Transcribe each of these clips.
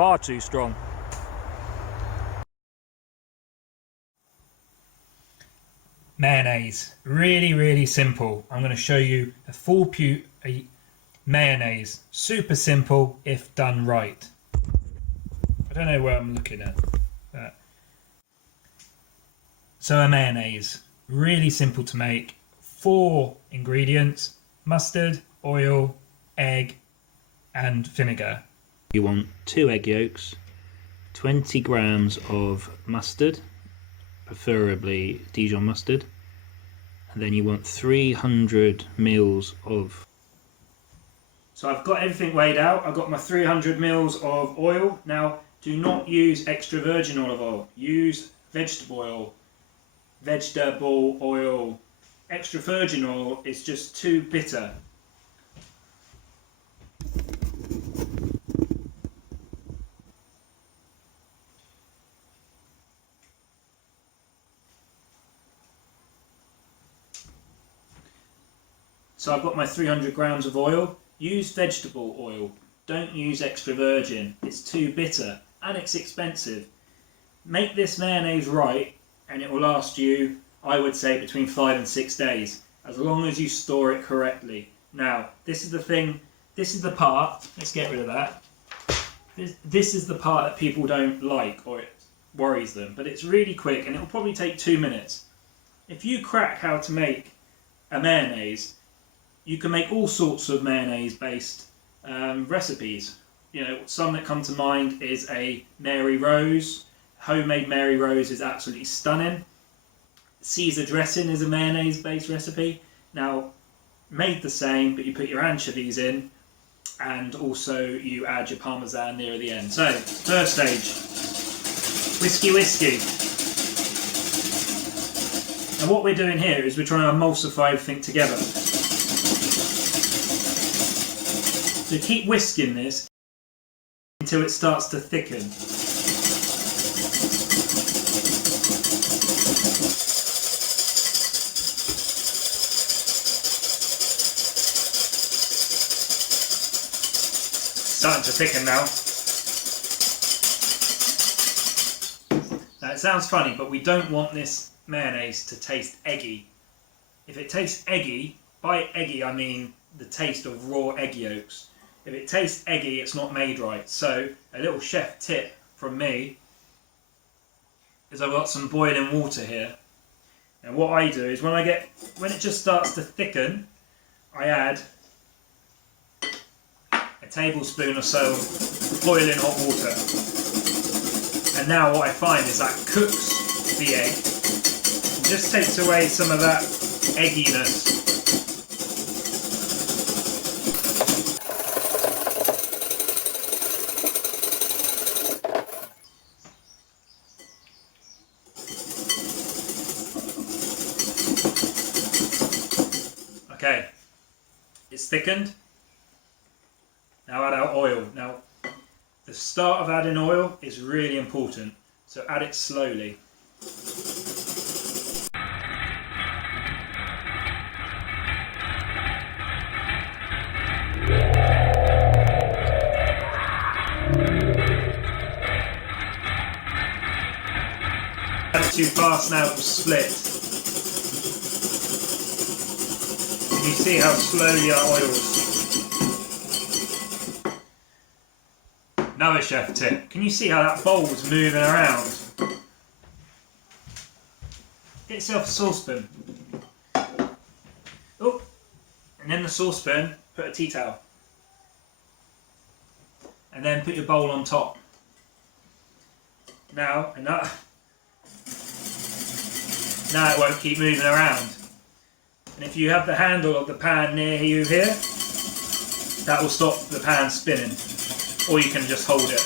far too strong. Mayonnaise, really simple. I'm going to show you a full mayonnaise. Super simple if done right. I don't know where I'm looking at. So a mayonnaise, really simple to make. 4 ingredients: mustard, oil, egg and vinegar. You want 2 egg yolks, 20 grams of mustard, preferably Dijon mustard, and then you want 300 mils of... So I've got everything weighed out. I've got my 300 mils of oil. Now, do not use extra virgin olive oil. Use vegetable oil. Vegetable oil. Extra virgin oil is just too bitter. So I've got my 300 grams of oil. Use vegetable oil. Don't use extra virgin. It's too bitter and it's expensive. Make this mayonnaise right and it will last you, I would say, between 5 and 6 days, as long as you store it correctly. Now, this is the thing, this is the part, let's get rid of that. This is the part that people don't like or it worries them, but it's really quick and it will probably take 2 minutes. If you crack how to make a mayonnaise, you can make all sorts of mayonnaise based recipes. You know, some that come to mind is a Mary Rose. Homemade Mary Rose is absolutely stunning. Caesar dressing is a mayonnaise based recipe. Now, made the same, but you put your anchovies in and also you add your parmesan near the end. So, first stage, whiskey. Now what we're doing here is we're trying to emulsify everything together. So keep whisking this until it starts to thicken. Starting to thicken now. Now it sounds funny, but we don't want this mayonnaise to taste eggy. If it tastes eggy, by eggy I mean the taste of raw egg yolks. If it tastes eggy, it's not made right. So a little chef tip from me is I've got some boiling water here. And what I do is when it just starts to thicken, I add a tablespoon or so of boiling hot water. And now what I find is that cooks the egg and just takes away some of that egginess. Okay, it's thickened. Now add our oil. Now, the start of adding oil is really important, so add it slowly. Add it too fast now, it will split. Can you see how slowly our oils? Another chef tip. Can you see how that bowl's moving around? Get yourself a saucepan. Oh, and in the saucepan, put a tea towel. And then put your bowl on top. Now it won't keep moving around. And if you have the handle of the pan near you here, that will stop the pan spinning. Or you can just hold it.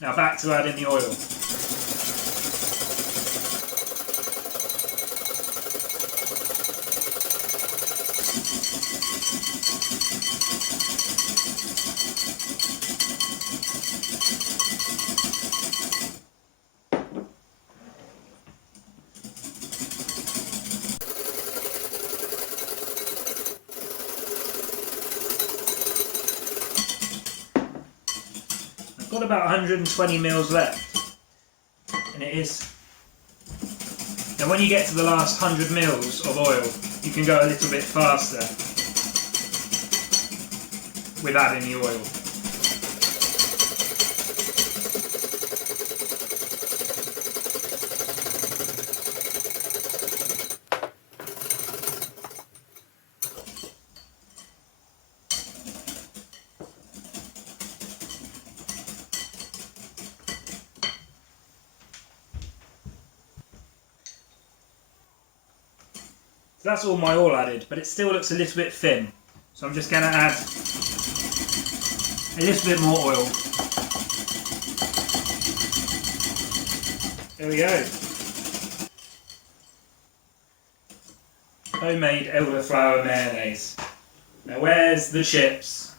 Now back to adding the oil. got about 120 mils left, and it is. Now when you get to the last 100 mils of oil, you can go a little bit faster with adding the oil. So that's all my oil added, but it still looks a little bit thin. So I'm just going to add a little bit more oil. There we go. Homemade elderflower mayonnaise. Now where's the chips?